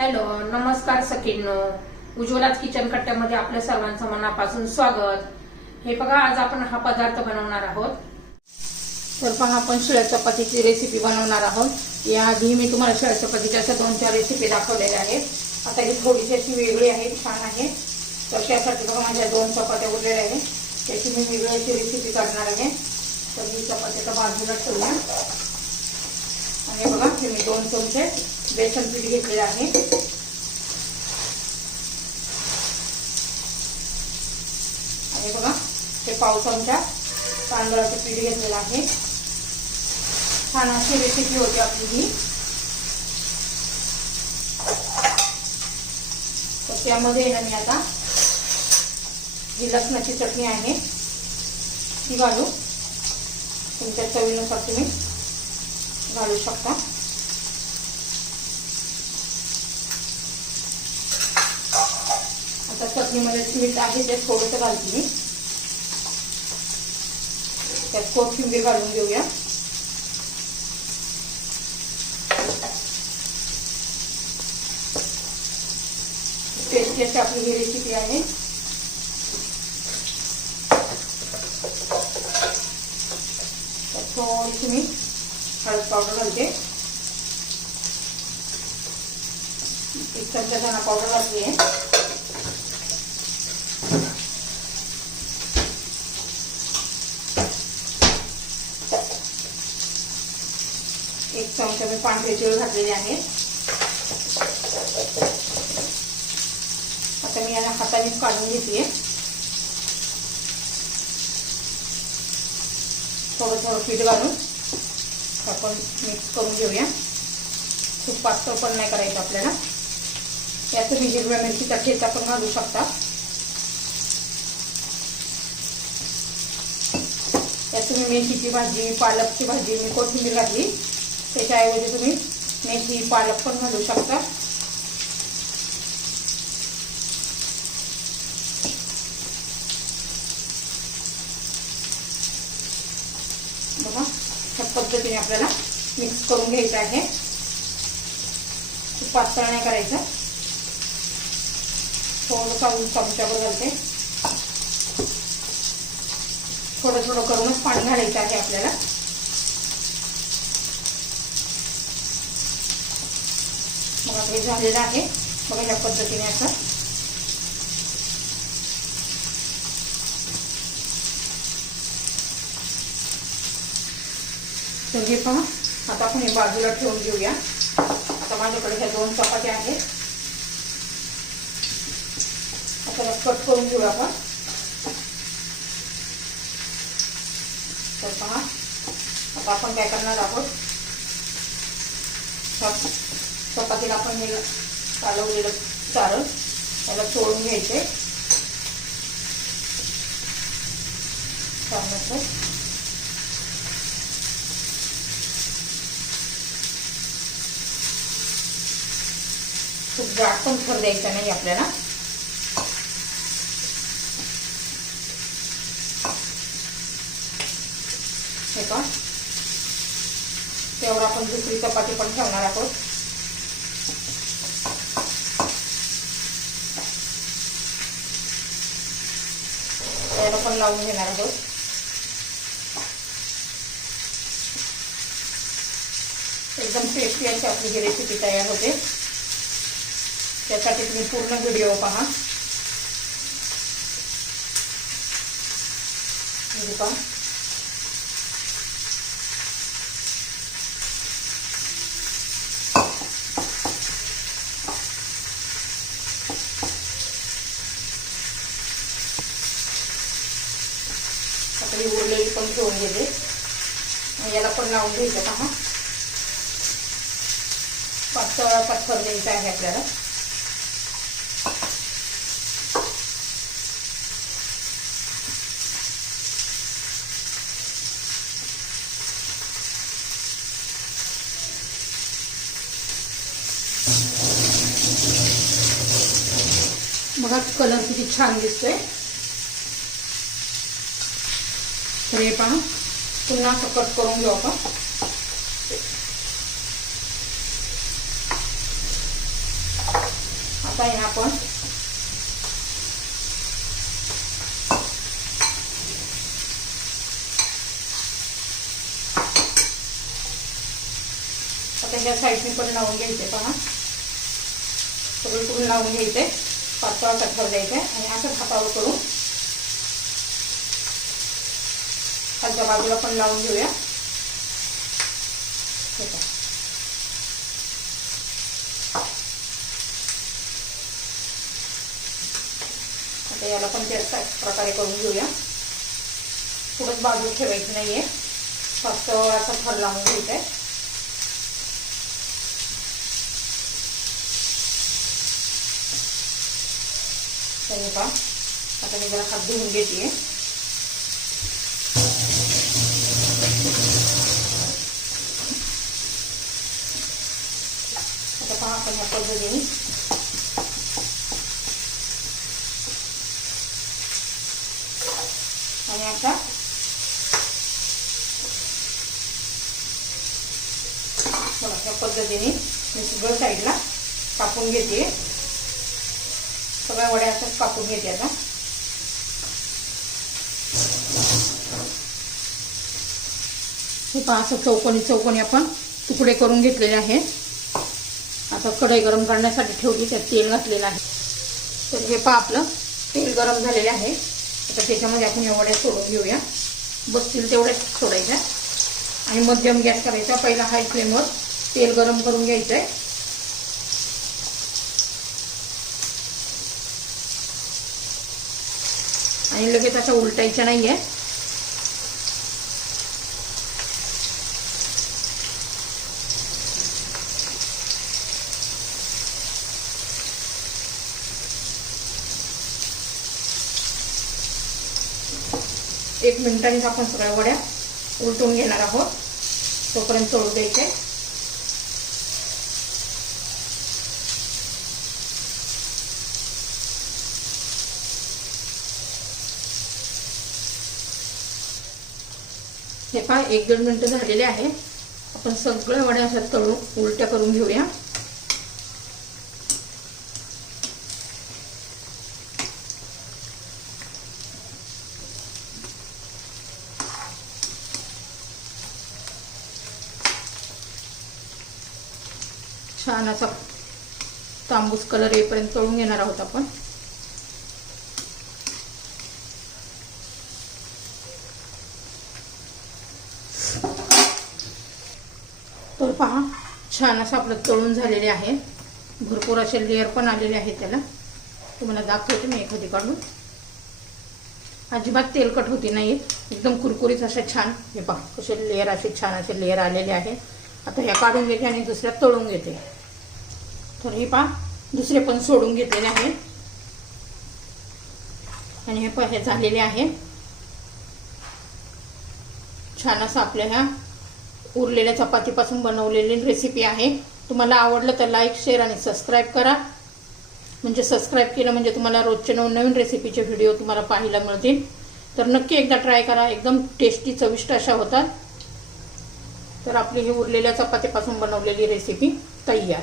Hello नमस्कार सखींनो. उज्ज्वलाच kitchen कट्ट्यामध्ये आपल्या सर्वांचं मनापासून स्वागत. हे बघा आज आपण हा पदार्थ बनवणार आहोत. तर पहा आपण शिळ्या चपातीची रेसिपी बनवणार आहोत. याआधी मी तुम्हाला शिळ्या चपातीच्या अशा दोन चार रेसिपी दाखवलेल्या आहेत. आता ही थोडीशी अशी वेगळी आहे छान आहे. तर त्यासाठी बघा माझ्या दोन चपात्या उरलेल्या आहेत. त्याची मी वेगळी अशी रेसिपी करणार आहे. तर ही चपात्याच्या बाजूला ठेवूया. आणि बघा हे मी दोन चमचे बेसन पीठ घेतलेलं आहे. आणि बघा हे पाव चमचा तांदळाचं पीठ घेतलेलं आहे. छान अशी रेसिपी होती आपली ही. तर त्यामध्ये येणार मी आता ही लसणाची चटणी आहे. ती घालू. तुमच्या चवीनुसार तुम्ही घालू शकता. आता चटणीमध्ये मीठ आहे ते थोडंसं घालते मी. त्यात कोथिंबीर घालून घेऊया. टेस्टी अशी आपली ही रेसिपी आहे. त्यात थोडीशी मी हळद पावडर घालते. एक चमचा धना पावडर घातली आहे. एक चमचा मी पांढरे तीळ घातलेले आहे. आता मी याला हातानेच काढून घेतलीये. थोडं थोडं पीठ घालून आपण मिक्स करून घेऊया. खूप पातळ पण नाही करायचं आपल्याला. यात तुम्ही हिरव्या मिरचीचा ठेचा पण घालू शकता. यात तुम्ही मेथीची भाजी पालकची भाजी मी कोथिंबीर घातली. त्याच्याऐवजी तुम्ही मेथी पालक पण घालू शकता. बघा ह्या पद्धतीने आपल्याला मिक्स करून घ्यायचं आहे. खूप पातळ नाही करायचं. थोडंसं चमच्यावर घालते. थोडं थोडं करूनच पाणी घालायचं आहे आपल्याला. मग हे झालेलं आहे. बघा ह्या पद्धतीने असं तर हे पहा आता आपण हे बाजूला ठेवून घेऊया. आता माझ्याकडे ह्या दोन चपात्या आहेत. आता कट करून घेऊ आपण. तर पहा आता आपण काय करणार आहोत? चपातीला आपण हे कालवलेलं चारण त्याला चोळून घ्यायचे. चांगलं खूप जाड पण थर द्यायचा नाही आपल्याला. हे का तेवढं आपण दुसरी चपाती पण ठेवणार आहोत. त्याला पण लावून घेणार आहोत. एकदम टेस्टी अशी आपली ही रेसिपी तयार होते. त्यासाठी तुम्ही पूर्ण व्हिडिओ पहा. पहा आता ही उरलेली पण ठेवून घेते याला पण लावून घ्यायचं पहा पातळ पत्थर द्यायचा आहे आपल्याला. बघा कलर किती छान दिसतोय. तर हे पहा. पुन्हा असं कट करून घेऊ आपण. आता हे आपण आता ह्या साईडने पण लावून घ्यायचे पहा. सगळीकडून लावून घ्यायचे. पातळ कठर द्यायचे आणि असं हातावर करून खालच्या बाजूला पण लावून घेऊया. आता याला पण त्याच प्रकारे करून घेऊया. पुढंच बाजू ठेवायची नाहीये. फक्त असं थर लावून घ्यायचा आहे आता मी जरा हात धुवून घेते ह्या पद्धतीने आणि आता बघा ह्या पद्धतीने मी सगळं साईडला कापून घेते सगळ्या वड्या असंच कापून घेते आता हे पहा असं चौकोनी चौकोनी आपण तुकडे करून घेतलेले आहेत आता कढई गरम करण्यासाठी ठेवली त्यात तेल घातलेलं आहे. तर हे पा आपलं तेल गरम झालेलं आहे. आता त्याच्यामध्ये आपण एवढ्या सोडून घेऊया. बसतील तेवढ्याच सोडायच्या. आणि मध्यम गॅस करायचा. पहिला हाय फ्लेमवर तेल गरम करून घ्यायचं आहे आणि लगेच अशा उलटायच्या आहे एक मिनिटांनी आपण सगळ्या वड्या उलटून घेणार आहोत. तोपर्यंत तळू द्यायचे. हे पहा एक दीड मिनटं झालेले आहे. आपण सगळ्या वड्या अशा तळून उलट्या करून घेऊया. छान असा तांबूस कलर येईपर्यंत तळून घेणार आहोत आपण. तर पहा छान असं आपलं तळून झालेले आहे. भरपूर असे लेअर पण आलेले आहेत त्याला. तुम्हाला दाखवते मी एखादी काढून. अजिबात तेलकट होती नाही एकदम कुरकुरीत असे छान. हे पहा कसे लेअर असे छान असे लेअर आलेले आहे. आता ह्या काढून घेते आणि दुसऱ्या तळून घेते. तर हे पहा दुसरे पण सोडून घेतलेले आहे आणि हे पहा हे झालेले आहे. छान असं आपल्या ह्या उरलेल्या चपातीपासून बनवलेली रेसिपी आहे. तुम्हाला आवडलं तर लाईक शेअर आणि सबस्क्राईब करा. म्हणजे सबस्क्राईब केलं म्हणजे तुम्हाला रोजचे नवनवीन रेसिपीचे व्हिडिओ तुम्हाला पाहायला मिळतील. तर नक्की एकदा ट्राय करा एकदम टेस्टी चविष्ट अशा होतात. तर आपली ही उरलेल्या चपातीपासून बनवलेली रेसिपी तयार.